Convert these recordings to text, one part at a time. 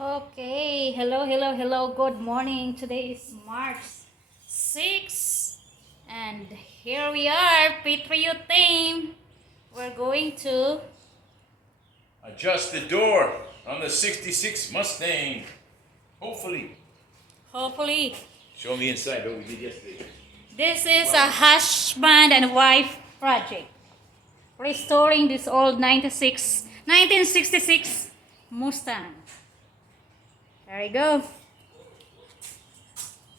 Okay, hello, good morning. Today is March 6th, and here we are, Patriot team. We're going to Adjust the door on the 66 Mustang. Hopefully. hopefully, Show me inside what we did yesterday. this is a husband and wife project. Restoring this old 1966 Mustang. There you go.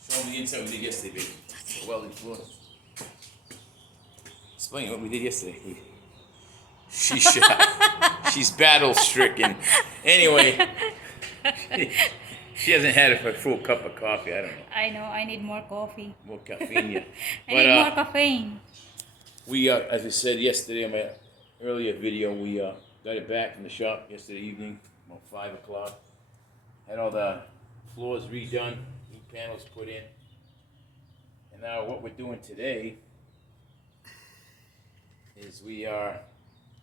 Show me the inside what we did yesterday, baby. Welded floor. Explain what we did yesterday. She's battle stricken. Anyway, she hasn't had a full cup of coffee. I don't know. I know, I need more coffee. More caffeine, yeah. I need more caffeine. We, as I said yesterday in my earlier video, we got it back from the shop yesterday evening, about 5 o'clock. Had all the floors redone, new panels put in. And now what we're doing today is we are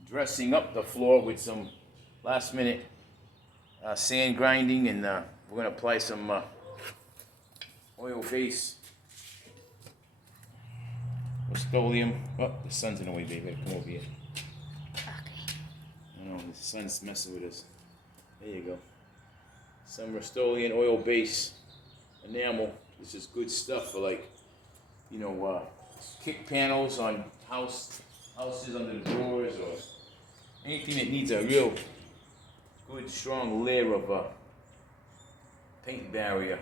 dressing up the floor with some last minute sand grinding, and we're going to apply some oil base Rust-Oleum. Oh, the sun's in the way, baby. Come over here. Okay. I know, the sun's messing with us. There you go. Some Rust-Oleum oil base enamel. This is good stuff for, like, you know, kick panels on houses under the doors, or anything that needs a real good strong layer of paint barrier.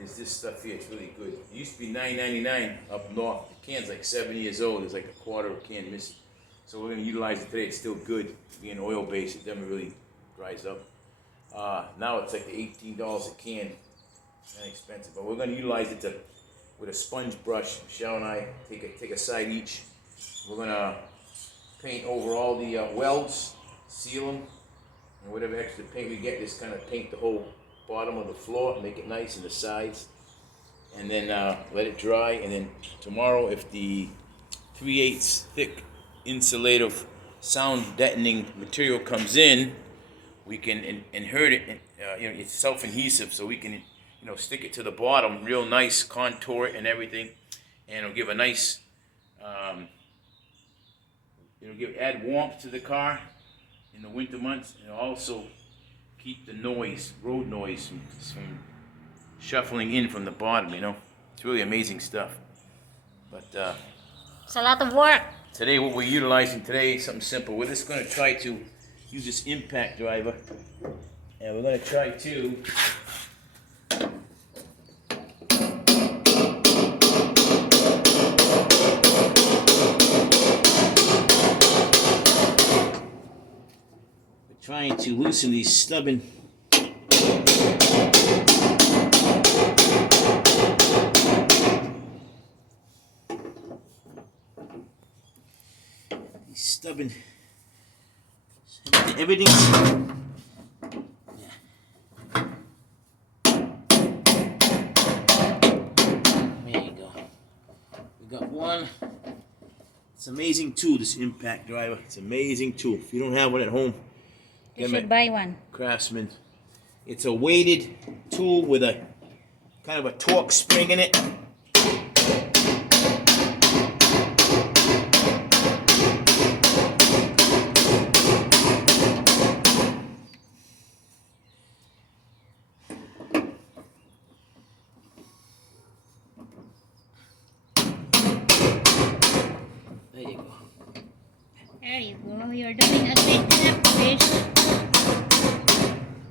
Is this stuff here. It's really good. It used to be $9.99 up north. The can's like 7 years old. There's like a quarter of a can missing. So we're going to utilize it today. It's still good. Being oil based, it never really dries up. Now it's like $18 a can. Inexpensive. But we're going to utilize it with a sponge brush. Michelle and I take a side each. We're going to paint over all the welds, seal them, and whatever extra paint we get, just kind of paint the whole bottom of the floor, make it nice, and the sides, and then let it dry. And then tomorrow, if the 3/8 thick insulative sound deadening material comes in, we can insert it. It's self-adhesive, so we can stick it to the bottom, real nice, contour it and everything, and it'll give a nice add warmth to the car in the winter months, and also keep the noise, road noise, from shuffling in from the bottom. It's really amazing stuff. But It's a lot of work. today, what we're utilizing today is something simple. We're just going to try to use this impact driver, and we're going to try to loosen these stubborn everything. There you go. We got one. It's an amazing tool, this impact driver. It's an amazing tool. If you don't have one at home, You should buy one. Craftsman. It's a weighted tool with a kind of a torque spring in it. There you go. There you go. You're doing a great enough fish.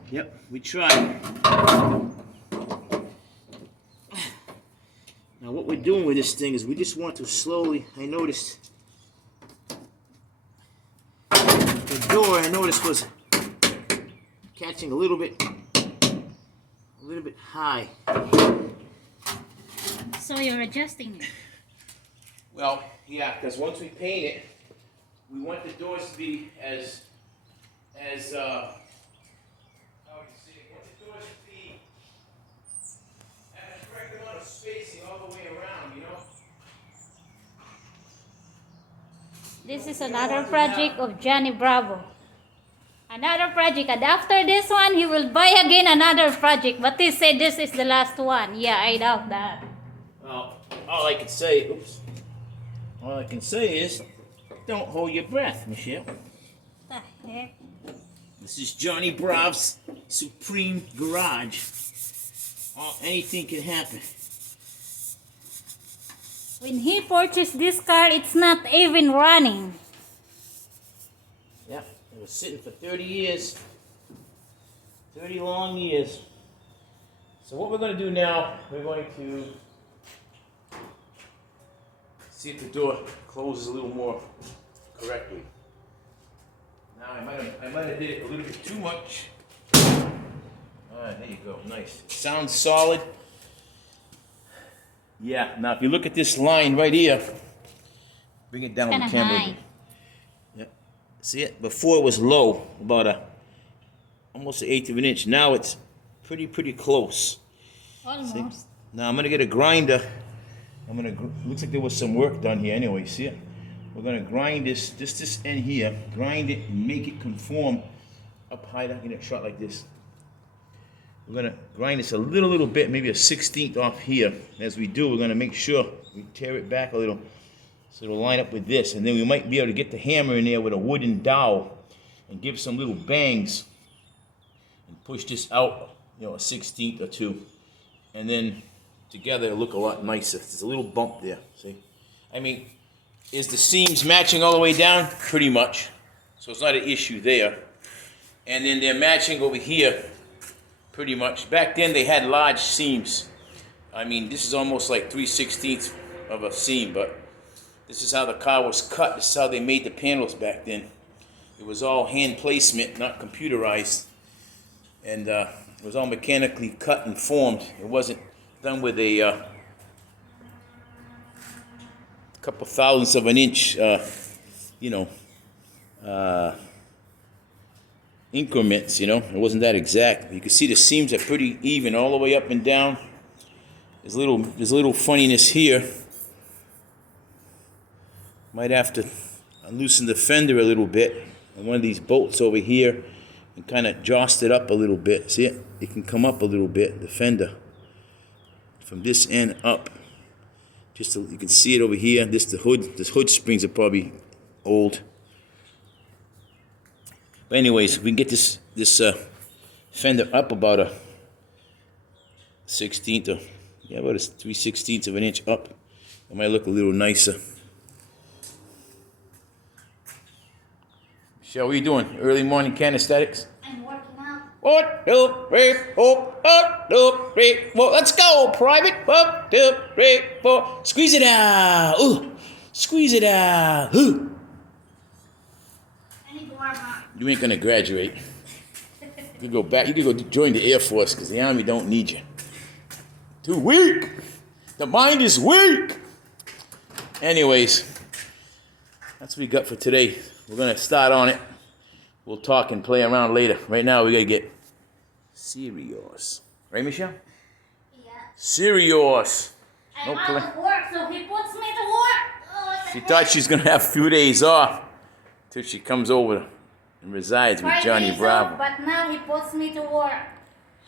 Yep, we tried. Now what we're doing with this thing is we just want to slowly, I noticed the door was catching a little bit high. So you're adjusting it. Well, yeah, because once we paint it, we want the doors to be as correct amount of spacing all the way around, This is another project of Johnny Bravo. Another project. And after this one, he will buy again another project. But he said this is the last one. Yeah, I doubt that. Well, all I can say, all I can say is, don't hold your breath, Michelle. The heck? This is Johnny Brav's Supreme Garage. Anything can happen. When he purchased this car, it's not even running. Yeah, it was sitting for 30 years. 30 long years. So what we're going to do now, we're going to see if the door closes a little more correctly. Now I might have did it a little bit too much. Alright, there you go. Nice. Sounds solid. Yeah, now if you look at this line right here, bring it down with the Kinda camera. high. Yep. See it? Before it was low, about almost an eighth of an inch. Now it's pretty close. Almost. See? Now I'm gonna get a grinder. Looks like there was some work done here anyway. See it? We're gonna grind this end here, grind it and make it conform up high. I'm gonna shot like this. We're gonna grind this a little bit, maybe a 1/16 off here. As we do, we're gonna make sure we tear it back a little so it'll line up with this. And then we might be able to get the hammer in there with a wooden dowel and give some little bangs and push this out, a 1/16 or two. And then together it'll look a lot nicer. There's a little bump there, see? I mean, is the seams matching all the way down? Pretty much. So it's not an issue there. And then they're matching over here. Pretty much. Back then they had large seams. I mean, this is almost like 3/16 of a seam, but this is how the car was cut. This is how they made the panels back then. It was all hand placement, not computerized. And it was all mechanically cut and formed. It wasn't done with a couple thousandths of an inch, increments, It wasn't that exact. You can see the seams are pretty even all the way up and down. There's a little funniness here. Might have to loosen the fender a little bit on one of these bolts over here and kind of joust it up a little bit. See it? It can come up a little bit, the fender, from this end up. You can see it over here. This hood springs are probably old. But anyways, we can get this fender up about a 1/16 or about a 3/16 of an inch up. It might look a little nicer. Michelle, what are you doing? Early morning calisthenics? I'm working out. 1, 2, 3, 4. 1, 2, 3, 4. Let's go, private. 1, 2, 3, 4. Squeeze it out. Ooh. Squeeze it out. Ooh. I need to warm up. You ain't gonna graduate. You could go back. You could go join the Air Force because the Army don't need you. Too weak. The mind is weak. Anyways, that's what we got for today. We're gonna start on it. We'll talk and play around later. Right now, we gotta get serious. Right, Michelle? Yeah. Serious. I'm out of work, so he puts me to work. She thought she's gonna have a few days off till she comes over and resides with Johnny Bravo. But now he puts me to work.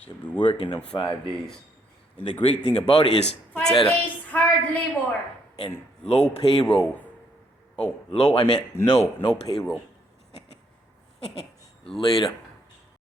She'll be working them 5 days. And the great thing about it is 5 days hard labor. And low payroll. Oh, low, I meant no payroll. Later.